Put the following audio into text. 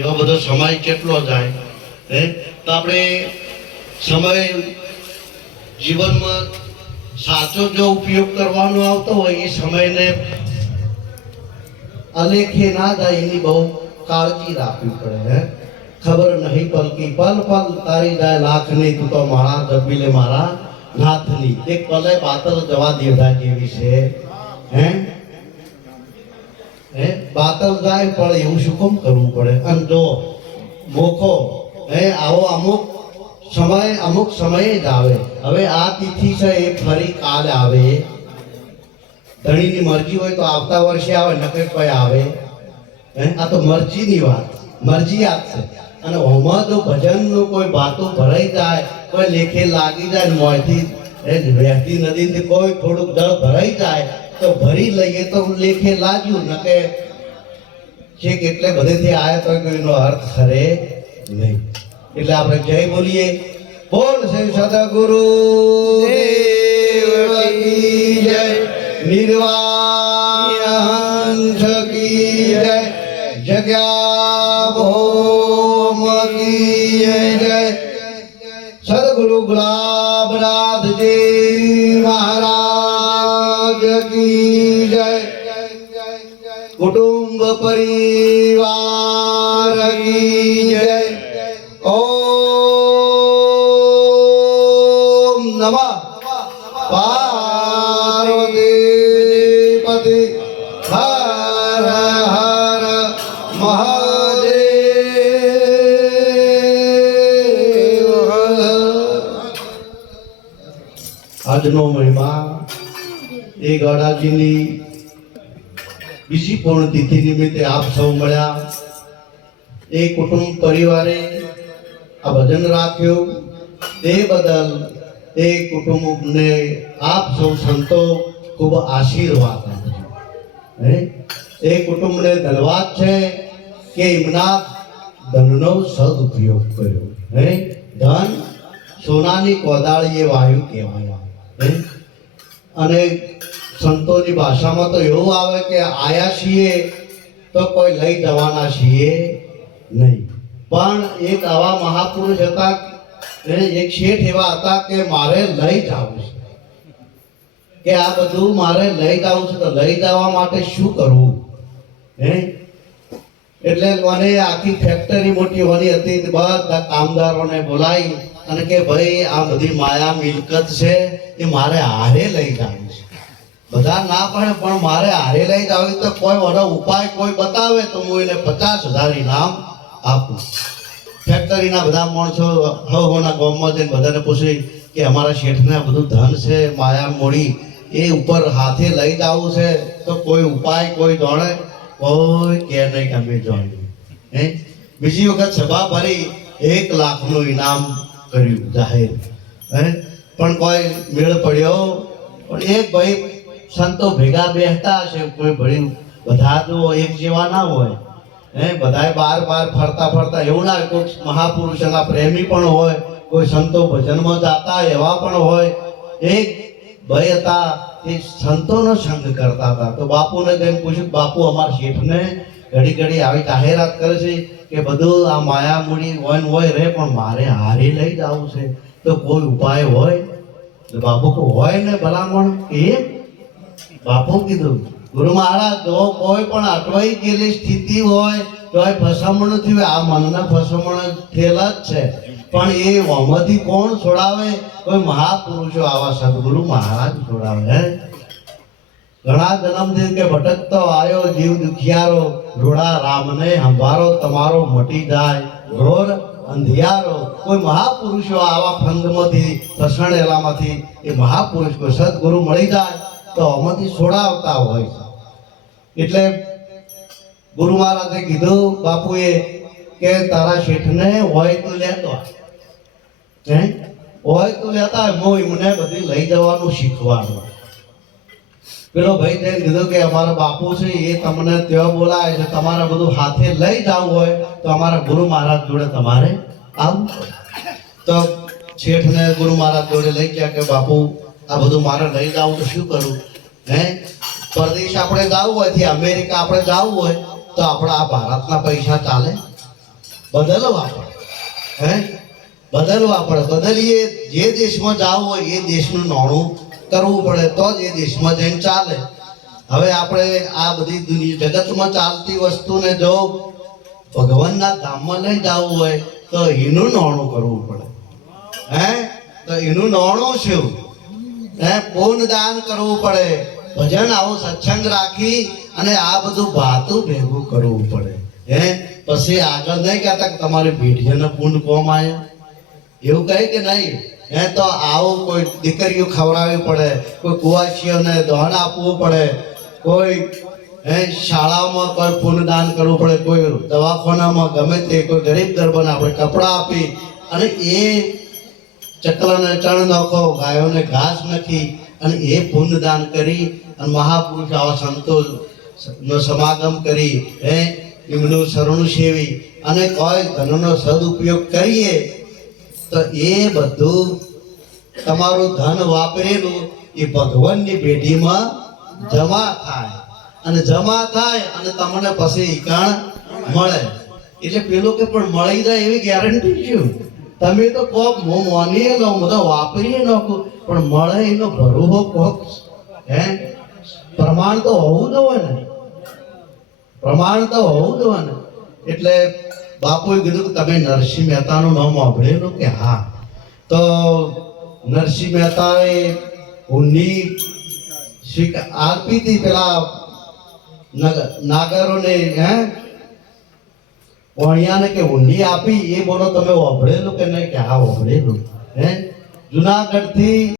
એવો બધો સમય કેટલો જાય, હે? તો આપણે સમય જીવનમાં સાચો જો ઉપયોગ કરવાનો આવતો હોય, એ સમયને અલેખે ના જાય એની બહુ કાળજી રાખવી પડે, હે? ખબર નહીં પલકી પલ પલ તારી જાય લાખની તું તો મારા જબીલે મારા નાથની. એક પલે પાતળ જવા દેવતા જેવી છે, હે? હે? બાતલ જાય પણ એવું શું કેમ કરવું પડે? અને જો મોખો, હે, આવો અમુક સમય, અમુક સમયે જ આવે. હવે આ તિથિ છે, એ ફરી કાલે આવે. ધણીની મરજી હોય તો આવતા વર્ષે આવે નકર કોઈ આવે. હે? આ તો મરજીની વાત મરજી આપશે અને હોમાં જો ભજનનું કોઈ વાતો ભરાઈ જાય, કોઈ લેખે લાગી જાય મોંથી એ વહેતી નદીથી કોઈ થોડુંક જળ ભરાઈ જાય તો ભરી લઈએ તો લેખે લાગ્યું, ન કે છેક એટલે બધેથી આયા તો એનો અર્થ ખરે નહીં. એટલે આપણે જય બોલીએ. બોલ શ્રી સદગુરુ જય, નિર્વાણ કી જય, જગ્યા ભોમ કી જય સદગુરુ ગુલાબનાથજી પરિવાર જય ઓમ નમઃ પાર્વતી પતિ હર હર મહાદેવ આજનો મહિમા એ ગોડાજીની બીજી પૂર્ણતિથિ નિમિત્તે આપ સૌ મળ્યા. એ કુટુંબ પરિવારે આ ભજન રાખ્યું. તે બદલ એ કુટુંબને આપ સૌ સંતો ખૂબ આશીર્વાદ હે? એ કુટુંબને ધન્યવાદ છે કે એમના ધનનો સદુપયોગ કર્યો. હે? ધન સોનાની કોદાળી એ વાયુ કહેવાય. અને સંતોની ભાષામાં તો એવું આવે કે આયા છીએ તો કોઈ લઈ જવાના છીએ નહીં. પણ એક આવા મહાપુરુષ હતા એક શેઠ એવા હતા કે મારે લઈ જવું છે. કે આ બધું મારે લઈ જવું છે તો લઈ જવા માટે શું કરવું? હે? એટલે મને આખી ફેક્ટરી મોટી હોની હતી બધા કામદારોને બોલાવી અને કે ભાઈ, આ બધી માયા મિલકત છે એ મારે હારે લઈ જવું છે. બધા ના પડે, પણ મારે હારે લઈ જ આવી તો કોઈ વડો ઉપાય કોઈ બતાવે તો હું એને પચાસ હજાર ઇનામ આપું. ફેક્ટરીના બધા માણસો હવના ગામમાં જઈને બધાને પૂછી કે અમારા શેઠને આ બધું ધન છે, માયા મોડી એ ઉપર હાથે લઈ જ આવું છે, તો કોઈ ઉપાય કોઈ જાણે કોઈ કે નહીં કે અમે જાણ્યું હે? બીજી વખત સભા ભરી, એક લાખનું ઇનામ કર્યું, જાહેર. હે? પણ કોઈ મેળ પડ્યો? પણ એક ભાઈ સંતો ભેગા બેહતા હશે કોઈ ભળી બધા જો એક જેવા ના હોય. હે, બધાય બાર બાર ફરતા ફરતા એવું ના કોઈ મહાપુરુષના પ્રેમી પણ હોય, કોઈ સંતો ભજનમાં જાતા એવા પણ હોય. એક ભય હતા એ સંતોનો સંગ કરતા હતા. તો બાપુને જઈને પૂછ્યું બાપુ, અમારા શેઠને ઘડી ઘડી આવી જાહેરાત કરે છે કે બધું આ માયા મૂડી હોય હોય રે, પણ મારે હારી લઈ જવું છે. તો કોઈ ઉપાય હોય? બાપુ હોય ને ભલામણ એમ બાપુ કીધું. ગુરુ મહારાજ, જો કોઈ પણ અટવાઈ ગયેલી સ્થિતિ હોય, તો એ ફસામણ થયું આ મનના ફસામણ થયેલા જ છે. પણ એ વમથી કોણ છોડાવે? કોઈ મહાપુરુષો આવા સદગુરુ મહારાજ છોડાવે ઘણા જન્મથી કે ભટકતો આવ્યો જીવ દુખિયારો, રોડા રામને સંભારો તમારો મટી જાય. ઘોર અંધિયારો, કોઈ મહાપુરુષો આવા ફંદમાંથી ફસણેલામાંથી એ મહાપુરુષ, કોઈ સદગુરુ મળી જાય. તો આમાંથી છોડાવતા હોય એટલે ગુરુ મહારાજે કીધું, બાપુએ, કે તારા શેઠને હોય તો લેતો હે? હોય તો લેતા મોય મને બધી લઈ જવાનું શીખવાનું. પેલો ભાઈ જઈને કીધું કે, અમારા બાપુ છે, એ તમને ત્યાં બોલાવે છે. તમારે બધું હાથે લઈ જવું હોય, તો અમારા ગુરુ મહારાજ જોડે તમારે આવું. તો શેઠને ગુરુ મહારાજ જોડે લઈ ગયા કે, બાપુ આ બધું મારે લઈ જવું તો શું કરું? હે? પરદેશ આપણે જવું હોયથી અમેરિકા આપણે જવું હોય, તો આપણા આ ભારતના પૈસા ચાલે? બદલવા પડે. હે? બદલવા પડે. બદલીએ. જે દેશમાં જવું હોય એ દેશનું નાણું કરવું પડે, તો જ એ દેશમાં જઈને ચાલે. હવે આપણે આ બધી દુનિયા જગતમાં ચાલતી વસ્તુને જો ભગવાનના ધામમાં લઈ જવું હોય, તો એનું નાણું કરવું પડે. હે? તો એનું નાણું શું? હે પૂન દાન કરવું પડે. ભજન આવો સત્સંગ રાખી અને આ બધું ભાતું ભેગું કરવું પડે. હે, પછી આગળ નહીં કહેતા કે તમારી પેઢીઓને પૂન કોમ આવ્યા એવું કહે કે નહીં? હે, તો આવું કોઈ દીકરીઓ ખવડાવવી પડે, કોઈ કુવાસીઓને દહન આપવું પડે, કોઈ, હે શાળામાં કોઈ પૂનદાન કરવું પડે, કોઈ દવાખાનામાં ગમે તે, કોઈ ગરીબ ગરબાને આપણે કપડાં આપી અને એ ચકલાને ચણ નાખો, ગાયોને ઘાસ નાખી અને એ પુણ્યદાન કરી અને મહાપુરુષ આવા સંતો નો સમાગમ કરી, હે? એમનું શરણું સેવી અને કોઈ ધનનો સદુપયોગ કરીએ, તો એ બધું તમારું ધન વાપરેલું એ ભગવાનની પેઢીમાં જમા થાય. અને જમા થાય અને તમને પછી ઈકાણ મળે. એટલે પેલું કે પણ મળી જાય એવી ગેરંટી શું? તમે તો કોક હું માનીએ લો બધા વાપરીએ નાખો પણ મળે એનો ભરોહો કોક. હે? પ્રમાણ તો હોવું જોઈએ ને. પ્રમાણ તો હોવું જોઈએ ને. એટલે બાપુએ કીધું કે તમે નરસિંહ મહેતાનું નામ સાંભળેલું કે હા. તો નરસિંહ મહેતાએ ઊંડી સ્વીક આપી હતી પેલા નગ- નાગરોને, હે? વણિયાને કે ઊંડી આપી, એ બોલો તમે વાપરેલું કે નહીં? કે હા વાપરેલું હે? જુનાગઢથી